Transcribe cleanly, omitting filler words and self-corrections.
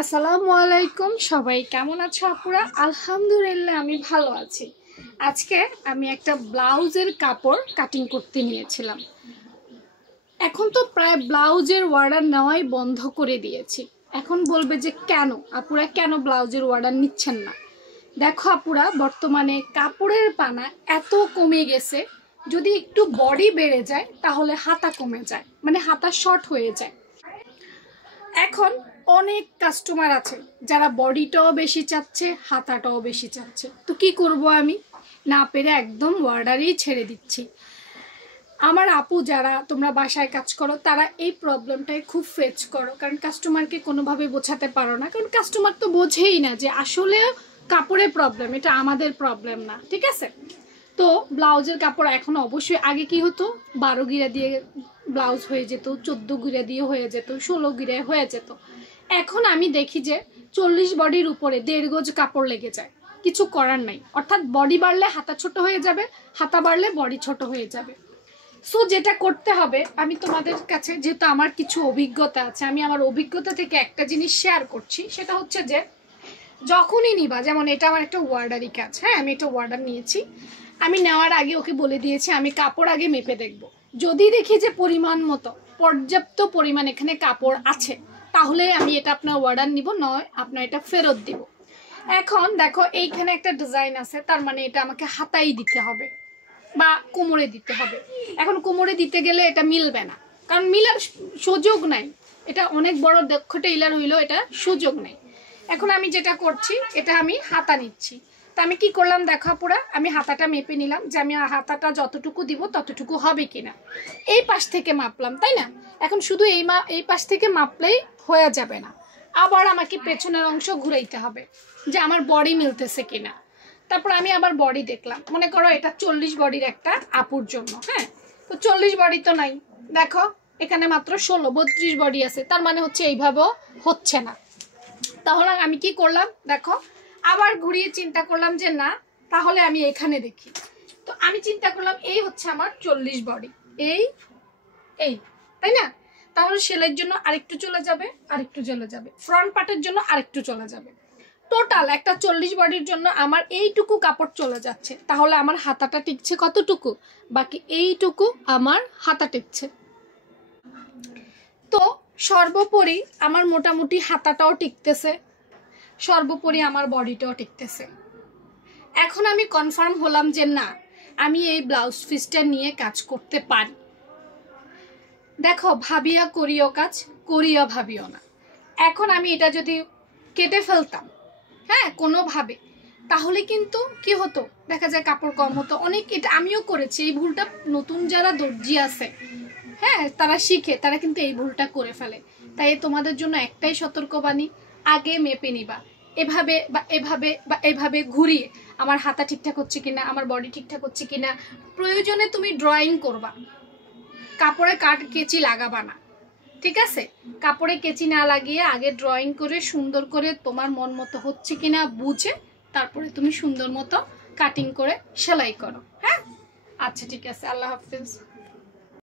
আসসালামু আলাইকুম, সবাই কেমন আছো আপুরা? আলহামদুলিল্লাহ আমি ভালো আছি। আজকে আমি একটা ব্লাউজের কাপড় কাটিং করতে নিয়েছিলাম। এখন তো প্রায় ব্লাউজের অর্ডার নেওয়াই বন্ধ করে দিয়েছি। এখন বলবে যে কেন আপুরা, কেন ব্লাউজের অর্ডার নিচ্ছেন না? দেখো আপুরা, বর্তমানে কাপড়ের পানা এত কমে গেছে, যদি একটু বডি বেড়ে যায় তাহলে হাতা কমে যায়, মানে হাতা শর্ট হয়ে যায়। এখন অনেক কাস্টমার আছে যারা বডিটাও বেশি চাচ্ছে, হাতাটাও বেশি চাচ্ছে। তো কি করব, আমি না পেরে একদম অর্ডারই ছেড়ে দিচ্ছি। আমার আপু যারা তোমরা বাসায় কাজ করো তারা এই প্রবলেমটাই খুব ফেস করো, কারণ কাস্টমারকে কোনোভাবে বোঝাতে পারো না, কারণ কাস্টমার তো বোঝেই না যে আসলে কাপড়ের প্রবলেম, এটা আমাদের প্রবলেম না। ঠিক আছে, তো ব্লাউজের কাপড় এখন অবশ্যই আগে কি হতো, 12 গিরা দিয়ে ব্লাউজ হয়ে যেত, 14 গিরা দিয়ে হয়ে যেত, 16 গিরায় হয়ে যেত। এখন আমি দেখি যে 40 বডির উপরে 1.5 গজ কাপড় লেগে যায়, কিছু করার নাই। অর্থাৎ বডি বাড়লে হাতা ছোট হয়ে যাবে, হাতা বাড়লে বডি ছোট হয়ে যাবে। সো যেটা করতে হবে, আমি তোমাদের কাছে যেহেতু আমার কিছু অভিজ্ঞতা আছে, আমি আমার অভিজ্ঞতা থেকে একটা জিনিস শেয়ার করছি। সেটা হচ্ছে যে যখনই নিবা, যেমন এটা আমার একটা ওয়ার্ডারি কাজ, হ্যাঁ আমি একটা ওয়ার্ডার নিয়েছি। আমি নেওয়ার আগে ওকে বলে দিয়েছি আমি কাপড় আগে মেপে দেখব, যদি দেখি যে পরিমাণ মতো পর্যাপ্ত পরিমাণ এখানে কাপড় আছে তাহলে আমি এটা আপনার অর্ডার নিব, নয় আপনার এটা ফেরত দিব। এখন দেখো এইখানে একটা ডিজাইন আছে, তার মানে এটা আমাকে হাতাই দিতে হবে বা কোমরে দিতে হবে। এখন কোমরে দিতে গেলে এটা মিলবে না, কারণ মিলার সুযোগ নাই। এটা অনেক বড় দক্ষ টেইলার হইলেও এটা সুযোগ নেই। এখন আমি যেটা করছি, এটা আমি হাতা নিচ্ছি। তা আমি কি করলাম দেখো পুরা, আমি হাতাটা মেপে নিলাম যে আমি হাতাটা যতটুকু দিব ততটুকু হবে কিনা। এই পাশ থেকে মাপলাম, তাই না? এখন শুধু এই পাশ থেকে মাপলেই হয়ে যাবে না, আবার আমাকে পেছনের অংশ ঘুরাইতে হবে যে আমার বডি মিলতেছে কিনা। তারপর আমি আবার বডি দেখলাম, মনে করো এটা 40 বডির একটা আপুর জন্য, হ্যাঁ তো 40 বডি তো নাই, দেখো এখানে মাত্র 16 32 বডি আছে, তার মানে হচ্ছে এইভাবেও হচ্ছে না। তাহলে আমি কি করলাম দেখো, আবার ঘুরিয়ে চিন্তা করলাম যে না, তাহলে আমি এখানে দেখি। তো আমি চিন্তা করলাম এই হচ্ছে আমার 40 বডি, এই এই তাই না? তাহলে সেলাইয়ের জন্য আরেকটু চলে যাবে, আরেকটু চলে যাবে, ফ্রন্ট পার্টের জন্য আরেকটু চলে যাবে। টোটাল একটা 40 বডির জন্য আমার এইটুকু কাপড় চলে যাচ্ছে। তাহলে আমার হাতাটা টিকছে কতটুকু, বাকি এইটুকু আমার হাতা টিকছে। তো সর্বোপরি আমার মোটামুটি হাতাটাও টিকতেছে, সর্বোপরি আমার বডিটাও টিকতেছে। এখন আমি কনফার্ম হলাম যে না, আমি এই ব্লাউজ পিসটা নিয়ে কাজ করতে পারি। দেখো, ভাবিয়া করিও কাজ, করিয়া ভাবিও না। এখন আমি এটা যদি কেটে ফেলতাম, হ্যাঁ কোনোভাবে, তাহলে কিন্তু কি হতো, দেখা যায় কাপড় কম হতো অনেক। এটা আমিও করেছি এই ভুলটা। নতুন যারা দর্জি আছে, হ্যাঁ তারা শিখে, তারা কিন্তু এই ভুলটা করে ফেলে। তাই তোমাদের জন্য একটাই সতর্কবাণী, আগে মেপে নিবা। এভাবে বা এভাবে বা এভাবে ঘুরিয়ে আমার হাতা ঠিকঠাক হচ্ছে কিনা, আমার বডি ঠিকঠাক হচ্ছে কিনা। প্রয়োজনে তুমি ড্রয়িং করবা, কাপড়ে কাট কেচি লাগাবা না, ঠিক আছে? কাপড়ে কেচি না লাগিয়ে আগে ড্রয়িং করে সুন্দর করে তোমার মন মতো হচ্ছে কিনা বুঝে তারপরে তুমি সুন্দর মতো কাটিং করে সেলাই করো। হ্যাঁ, আচ্ছা ঠিক আছে, আল্লাহ হাফিজ।